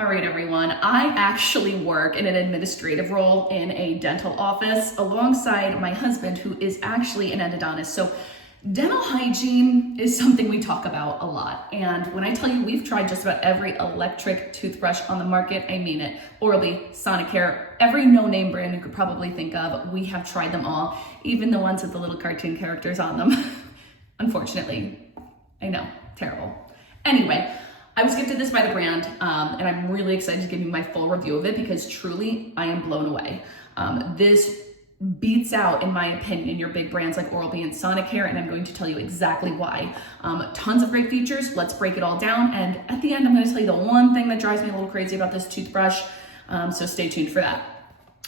All right, everyone. I actually work in an administrative role in a dental office alongside my husband, who is actually an endodontist. So dental hygiene is something we talk about a lot. And when I tell you we've tried just about every electric toothbrush on the market, I mean it. Oral-B, Sonicare, every no-name brand you could probably think of, we have tried them all, even the ones with the little cartoon characters on them. Unfortunately, I know, terrible. Anyway, I was gifted this by the brand, and I'm really excited to give you my full review of it because truly I am blown away. This beats out, in my opinion, your big brands like Oral-B and Sonicare, and I'm going to tell you exactly why. Tons of great features. Let's break it all down. And at the end, I'm going to tell you the one thing that drives me a little crazy about this toothbrush. So stay tuned for that.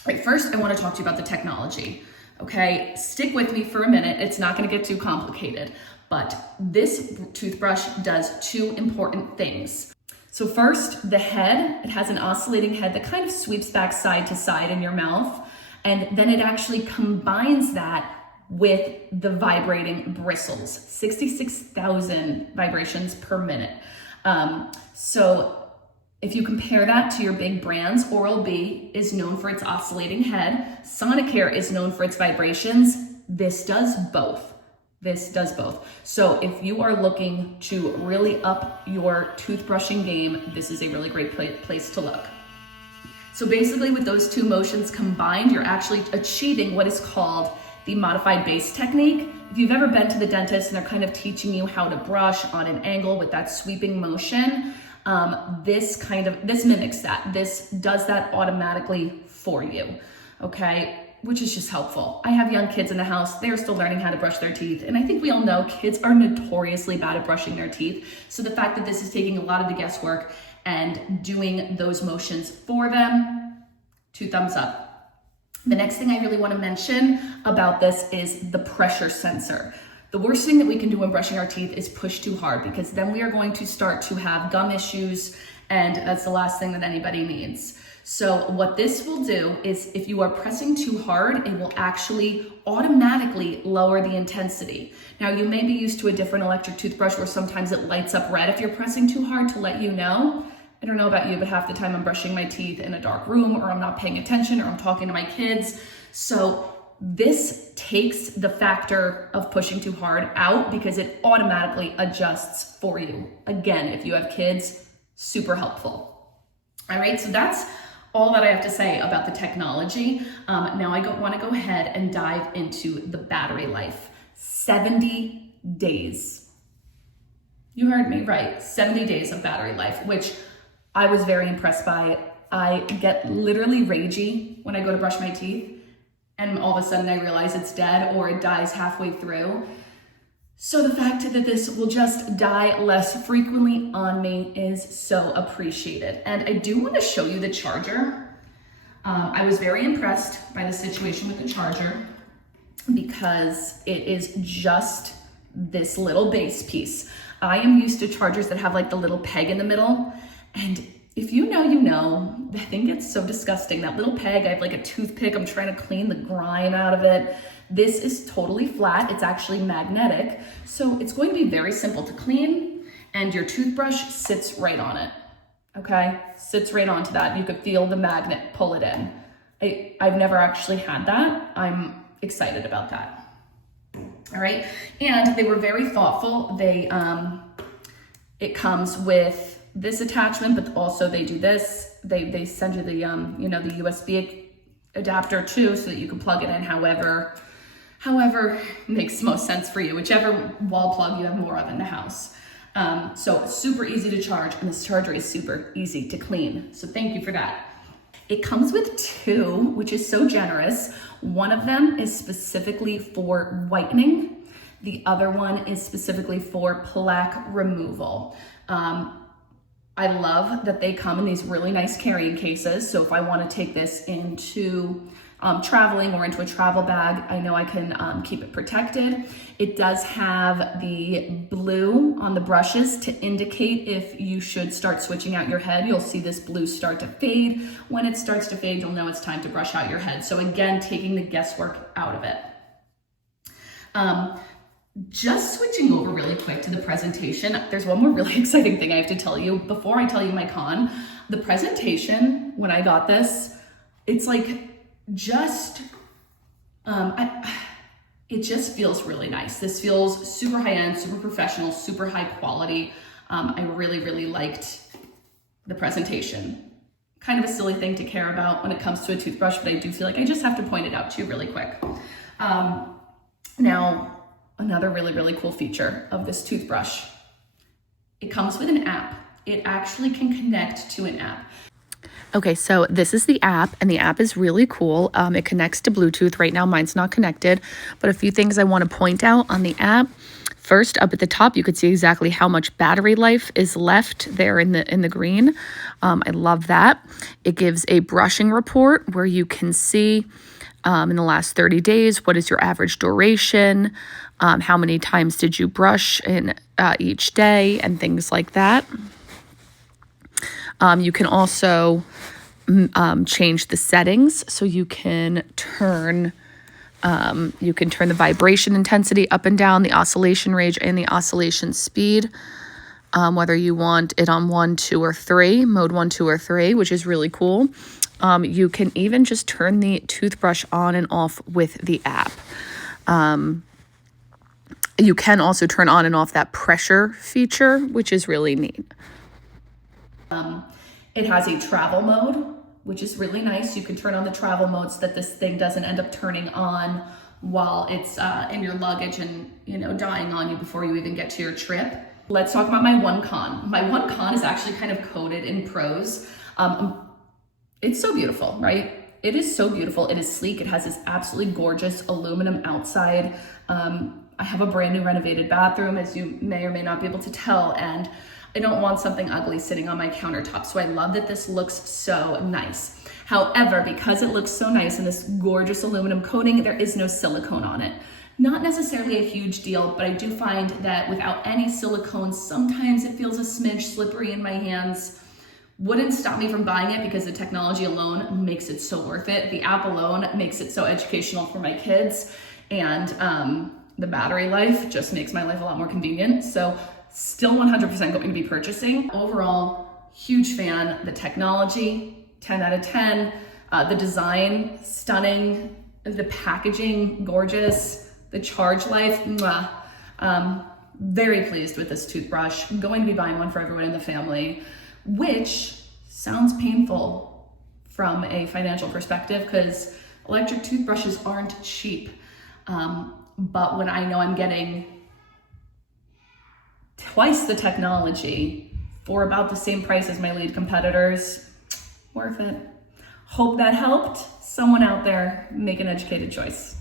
All right, first, I want to talk to you about the technology. Okay, stick with me for a minute. It's not going to get too complicated. But this toothbrush does two important things. So first, the head, it has an oscillating head that kind of sweeps back side to side in your mouth. And then it actually combines that with the vibrating bristles, 66,000 vibrations per minute. So if you compare that to your big brands, Oral-B is known for its oscillating head. Sonicare is known for its vibrations. This does both. This does both. So if you are looking to really up your toothbrushing game, this is a really great place to look. So basically with those two motions combined, you're actually achieving what is called the modified base technique. If you've ever been to the dentist and they're kind of teaching you how to brush on an angle with that sweeping motion, this mimics that. This does that automatically for you, okay? Which is just helpful. I have young kids in the house. They're still learning how to brush their teeth. And I think we all know kids are notoriously bad at brushing their teeth. So the fact that this is taking a lot of the guesswork and doing those motions for them, 2 thumbs up. The next thing I really want to mention about this is the pressure sensor. The worst thing that we can do when brushing our teeth is push too hard, because then we are going to start to have gum issues, and that's the last thing that anybody needs. So what this will do is if you are pressing too hard, it will actually automatically lower the intensity. Now you may be used to a different electric toothbrush where sometimes it lights up red if you're pressing too hard to let you know. I don't know about you, but half the time I'm brushing my teeth in a dark room, or I'm not paying attention, or I'm talking to my kids. So this takes the factor of pushing too hard out because it automatically adjusts for you. Again, if you have kids, super helpful. All right, so that's all that I have to say about the technology. Now I want to go ahead and dive into the battery life. 70 days. You heard me right, 70 days of battery life, which I was very impressed by. I get literally ragey when I go to brush my teeth, and all of a sudden I realize it's dead or it dies halfway through. So the fact that this will just die less frequently on me is so appreciated. And I do want to show you the charger. I was very impressed by the situation with the charger because it is just this little base piece. I am used to chargers that have like the little peg in the middle. And if you know, you know. I think it's so disgusting. That little peg, I have like a toothpick. I'm trying to clean the grime out of it. This is totally flat. It's actually magnetic. So it's going to be very simple to clean, and your toothbrush sits right on it. Okay, sits right onto that. You could feel the magnet pull it in. I've never actually had that. I'm excited about that. All right, and they were very thoughtful. It comes with this attachment, but also they do this. They send you the the USB adapter too, so that you can plug it in however makes most sense for you, whichever wall plug you have more of in the house. So super easy to charge, and this charger is super easy to clean. So thank you for that. It comes with 2, which is so generous. One of them is specifically for whitening. The other one is specifically for plaque removal. I love that they come in these really nice carrying cases. So if I want to take this into traveling or into a travel bag, I know I can keep it protected. It does have the blue on the brushes to indicate if you should start switching out your head. You'll see this blue start to fade. When it starts to fade, you'll know it's time to brush out your head. So again, taking the guesswork out of it. Just switching over really quick to the presentation, there's one more really exciting thing I have to tell you. Before I tell you my con, the presentation, when I got this, it's like just, it just feels really nice. This feels super high-end, super professional, super high quality. I really, really liked the presentation. Kind of a silly thing to care about when it comes to a toothbrush, but I do feel like I just have to point it out to you really quick. Now, another really, really cool feature of this toothbrush, it comes with an app. It actually can connect to an app. Okay, so this is the app, and the app is really cool. It connects to Bluetooth. Right now, mine's not connected, but a few things I want to point out on the app. First, up at the top, you could see exactly how much battery life is left there in the green. I love that. It gives a brushing report where you can see in the last 30 days, what is your average duration, how many times did you brush in each day, and things like that. You can also change the settings, so you can turn the vibration intensity up and down, the oscillation range, and the oscillation speed, whether you want it on 1, 2, or 3, mode 1, 2, or 3, which is really cool. You can even just turn the toothbrush on and off with the app. You can also turn on and off that pressure feature, which is really neat. It has a travel mode, which is really nice. You can turn on the travel mode so that this thing doesn't end up turning on while it's in your luggage and, dying on you before you even get to your trip. Let's talk about my one con. My one con is actually kind of coded in prose. It's so beautiful, right? It is so beautiful. It is sleek. It has this absolutely gorgeous aluminum outside. I have a brand new renovated bathroom, as you may or may not be able to tell, and I don't want something ugly sitting on my countertop. So I love that this looks so nice. However, because it looks so nice in this gorgeous aluminum coating, there is no silicone on it. Not necessarily a huge deal, but I do find that without any silicone, sometimes it feels a smidge slippery in my hands. Wouldn't stop me from buying it because the technology alone makes it so worth it. The app alone makes it so educational for my kids, and the battery life just makes my life a lot more convenient. So still 100% going to be purchasing. Overall, huge fan. The technology, 10 out of 10. The design, stunning. The packaging, gorgeous. The charge life, mwah. Very pleased with this toothbrush. Going to be buying one for everyone in the family, which sounds painful from a financial perspective because electric toothbrushes aren't cheap. But when I know I'm getting twice the technology for about the same price as my lead competitors, worth it. Hope that helped someone out there make an educated choice.